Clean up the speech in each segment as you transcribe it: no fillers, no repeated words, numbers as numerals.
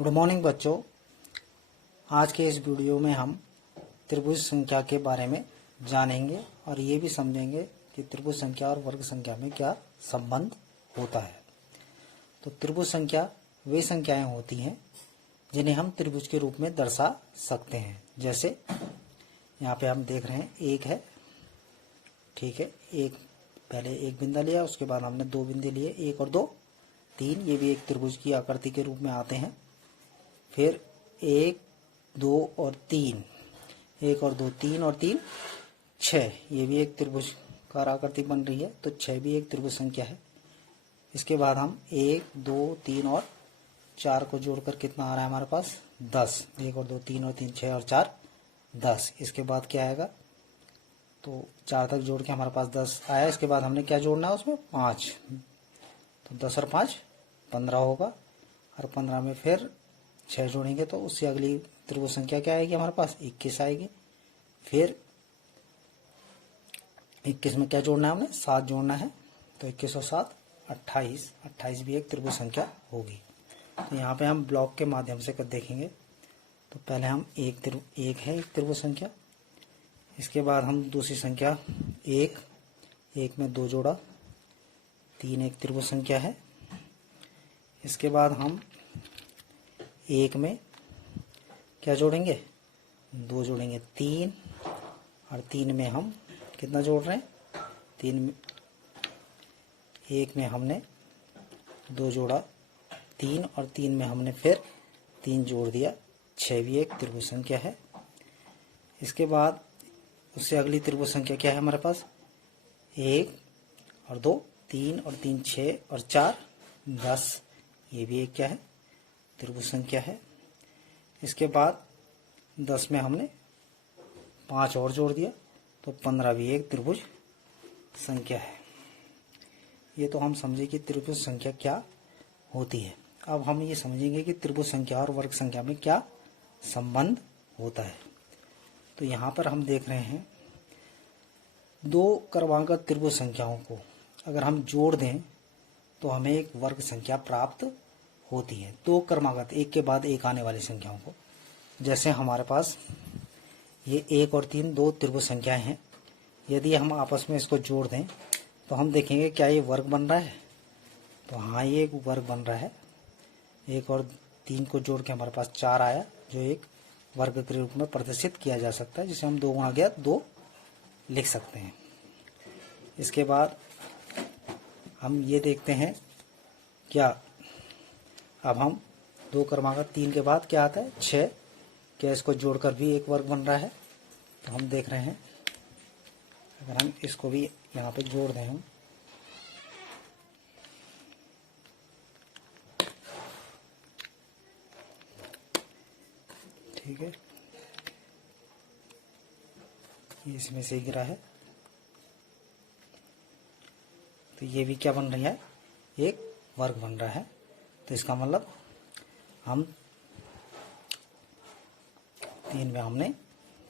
Good morning बच्चों। आज के इस वीडियो में हम त्रिभुज संख्या के बारे में जानेंगे और ये भी समझेंगे कि त्रिभुज संख्या और वर्ग संख्या में क्या संबंध होता है। तो त्रिभुज संख्या वे संख्याएं होती हैं जिन्हें हम त्रिभुज के रूप में दर्शा सकते हैं। जैसे यहाँ पे हम देख रहे हैं एक है, ठीक है, एक पहले एक बिंदा लिया, उसके बाद हमने दो बिंदे लिए, एक और दो तीन, ये भी एक त्रिभुज की आकृति के रूप में आते हैं। फिर एक दो और तीन, एक और दो तीन और तीन छः, ये भी एक त्रिभुज का आकृति बन रही है, तो छः भी एक त्रिभुज संख्या है। इसके बाद हम एक दो तीन और चार को जोड़कर कितना आ रहा है हमारे पास 10, एक और दो तीन और तीन छः और चार 10। इसके बाद क्या आएगा, तो चार तक जोड़ के हमारे पास 10 आया। इसके बाद हमने क्या जोड़ना है उसमें 5, तो 10 और 5 15 होगा, और 15 में फिर 6 जोड़ेंगे तो उससे अगली त्रिभुज संख्या क्या आएगी हमारे पास 21 आएगी। फिर 21 में क्या जोड़ना है हमने 7 जोड़ना है, तो 21 और 7 28, 28 भी एक त्रिभुज संख्या होगी। तो यहाँ पे हम ब्लॉक के माध्यम से कर देखेंगे। तो पहले हम एक है एक त्रिभुज संख्या, इसके बाद हम दूसरी संख्या एक में 2 जोड़ा, 3 एक त्रिभुज संख्या है। इसके बाद हम एक में क्या जोड़ेंगे 2 जोड़ेंगे 3, और 3 में हम कितना जोड़ रहे हैं 3 में, एक में हमने 2 जोड़ा 3, और 3 में हमने फिर 3 जोड़ दिया, 6 भी एक त्रिभुज संख्या है। इसके बाद उससे अगली त्रिभुज संख्या क्या है हमारे पास 1 और 2 3 और 3 6 और 4 10, ये भी एक क्या है त्रिभुज संख्या है। इसके बाद 10 में हमने 5 और जोड़ दिया, तो 15 भी एक त्रिभुज संख्या है। ये तो हम समझे कि त्रिभुज संख्या क्या होती है। अब हम ये समझेंगे कि त्रिभुज संख्या और वर्ग संख्या में क्या संबंध होता है। तो यहाँ पर हम देख रहे हैं दो क्रमागत त्रिभुज संख्याओं को अगर हम जोड़ दें तो हमें एक वर्ग संख्या प्राप्त होती है। दो क्रमागत एक के बाद एक आने वाली संख्याओं को, जैसे हमारे पास ये 1 और 3 दो त्रिभुज संख्याएं हैं। यदि हम आपस में इसको जोड़ दें तो हम देखेंगे क्या ये वर्ग बन रहा है, तो हाँ ये एक वर्ग बन रहा है। 1 और 3 को जोड़ के हमारे पास 4 आया, जो एक वर्ग के रूप में प्रदर्शित किया जा सकता है, जिसे हम 2 गुणा 2 लिख सकते हैं। इसके बाद हम ये देखते हैं क्या, अब हम दो क्रमागत 3 के बाद क्या आता है 6, क्या इसको जोड़कर भी एक वर्ग बन रहा है। तो हम देख रहे हैं अगर हम इसको भी यहाँ पे जोड़ दें हम, ठीक है, ये इसमें से गिरा है, तो ये भी क्या बन रही है एक वर्ग बन रहा है। तो इसका मतलब हम 3 में हमने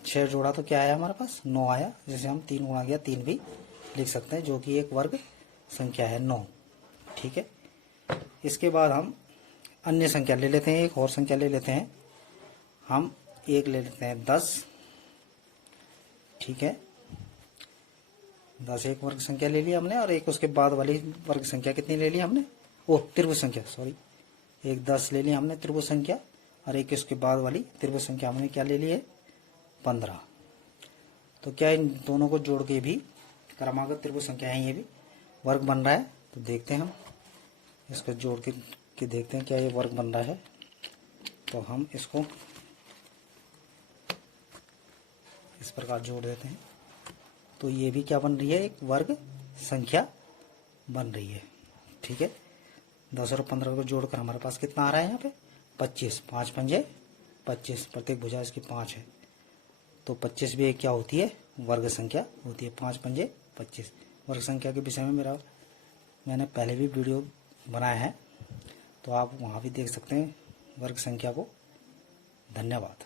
6 जोड़ा तो क्या आया हमारे पास 9 आया, जैसे हम 3 गुणा 3 भी लिख सकते हैं, जो कि एक वर्ग संख्या है 9, ठीक है। इसके बाद हम अन्य संख्या ले लेते हैं, एक और संख्या ले लेते हैं, हम एक ले लेते हैं 10, ठीक है, 10 एक वर्ग संख्या ले ली हमने, और एक उसके बाद वाली वर्ग संख्या कितनी ले ली हमने, त्रिभुज संख्या, सॉरी, एक 10 ले ली हमने त्रिभुज संख्या, और एक उसके बाद वाली त्रिभुज संख्या हमने क्या ले ली है 15। तो क्या इन दोनों को जोड़ के भी क्रमागत त्रिभुज संख्या है, ये भी वर्ग बन रहा है। तो देखते हैं हम इसको जोड़ के देखते हैं क्या ये वर्ग बन रहा है। तो हम इसको इस प्रकार जोड़ देते हैं, तो ये भी क्या बन रही है एक वर्ग संख्या बन रही है, ठीक है। 10 और 15 को जोड़कर हमारे पास कितना आ रहा है यहाँ पे 25, 5 पंजे 25, प्रत्येक भुजा इसकी 5 है, तो 25 भी एक क्या होती है वर्ग संख्या होती है, 5 पंजे 25। वर्ग संख्या के विषय में मैंने पहले भी वीडियो बनाया है, तो आप वहाँ भी देख सकते हैं वर्ग संख्या को। धन्यवाद।